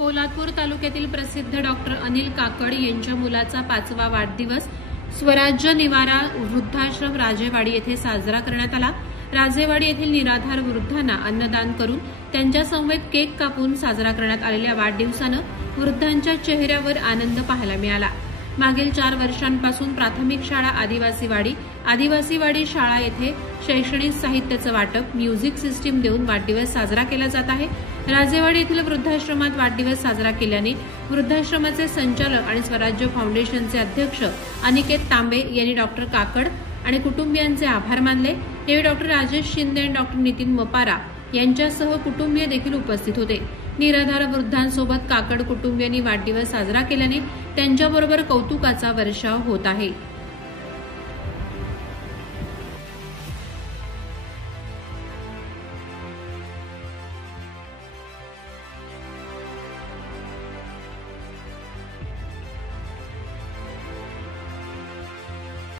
पोलादपूर तालुक्यातील प्रसिद्ध डॉक्टर अनिल काकड यांच्या मुलाचा 5वा वाढदिवस स्वराज्य निवारा वृद्धाश्रम राजेवाडी येथे साजरा करण्यात आला। राजेवाडी येथील निराधार वृद्धांना अन्नदान करून त्यांच्या समवेत केक कापून साजरा करण्यात आलेल्या वाढदिवसानं वृद्धांच्या चेहऱ्यावर आनंद पाहायला मिळाला। मागील 4 वर्षांपासून प्राथमिक शाळा आदिवासीवाडी शाळा येथे शैक्षणिक साहित्याचं वाटप, म्युझिक सिस्टीम देऊन वाढदिवस साजरा केला जात आहे। राजेवाडी येथील वृद्धाश्रमात वाढदिवस साजरा केल्याने वृद्धाश्रमाचे संचालक आणि स्वराज्य फाउंडेशनचे अध्यक्ष अनिकेत तांबे यांनी डॉक्टर काकड आणि कुटुंबियांचे आभार मानले। यावेळी डॉक्टर राजेश शिंदे आणि डॉक्टर नितीन मपारा यांच्यासह कुटुंबीय देखील उपस्थित होते। निराधार वृद्धांसोबत काकड कुटुंबियांनी वाढदिवस साजरा केल्याने त्यांच्याबरोबर कौतुकाचा वर्षाव होत आहे।